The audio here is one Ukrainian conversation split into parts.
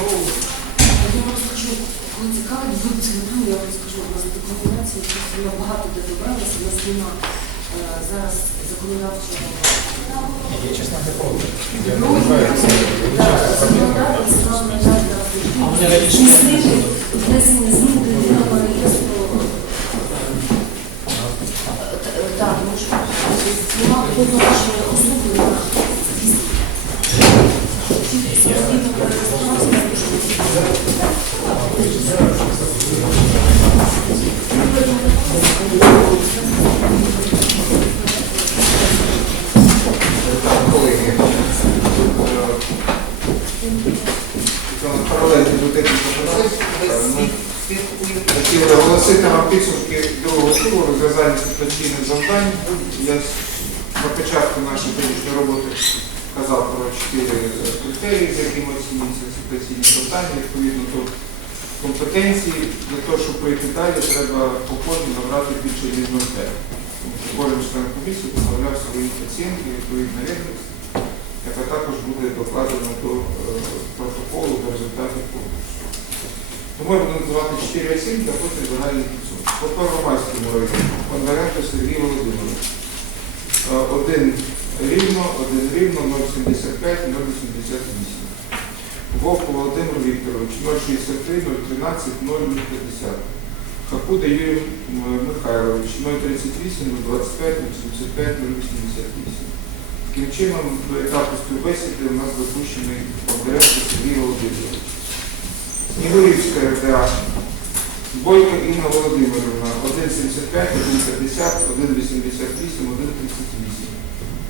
Ну, Я вам скажу, коли цікавить, буде центру, я вам скажу, у нас документація просто набагато де добралася, у нас нема. Е, зараз законодавчого Я чесно не проти. Я не Ну, вважаю це внесення змін до єдиного реєстру. Так, тому що нема повноважної особи колеги, паралельно до процесу, е, ми оголосити підсумки другого туру розв'язання ситуаційних завдань. Я на початку нашої тодішньої роботи казав про чотири критерії, з якими оцінюються ситуаційні завдання. Відповідно до компетенції, для того, щоб пройти далі, треба по ходу набрати більше ніж 0,5. Кожен член комісії поставляв свої оцінки, відповідно рівність, яка також буде докладена до е, протоколу, до результатів конкурсу. Тому я буду називати чотири оцінки, а потім загальний підсумок. По Первомайському району Бондаренко Сергій Володимирович. Е, Один рівно, один рівно, 0,75, 0,88. Вовк Володимир Вікторович 063, 013, 0,50. Хакуда Юрій Михайлович 038, 025, 075, 088. Таким чином, до етапу співбесіди у нас допущений Бондаренко Сергій Володимирович. Снігурівська РДА. Бойко Інна Володимирівна 1,75, 1,50, 1,88, 1,38.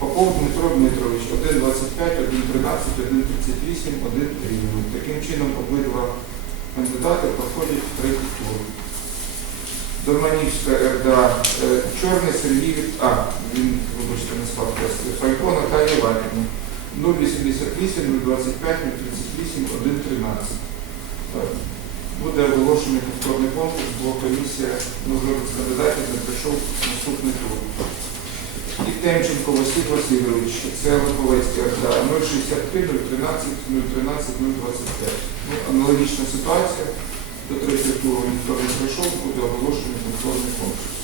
Попов Дмитро Дмитрович 1,25, 1,13, 1,38, 1 рівно. Таким чином обидва кандидати проходять в третій тур. Дорманівська РДА е, Чорний Сергій Вік- А, він, вибачте, не тести. Фалько Наталія Іванівна 0,88, 0,25, 0,38, 1,13. Буде оголошений повторний конкурс, бо комісія з кандидатів не прийшов наступний тур. І Темченко Василь Васильович, це Липовецька РДА 063, 013, 013, 025. Ну, аналогічна ситуація. До третього туру ніхто не прийшов, буде оголошений повторний конкурс.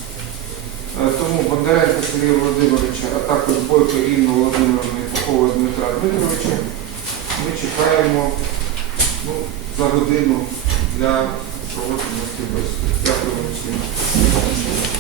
Е, Тому Бондаренко Сергія Володимировича, а також Бойко Інну Володимировну і Попова Дмитра Дмитровича ми чекаємо ну, за годину для проведення співбесіди. Дякую всім.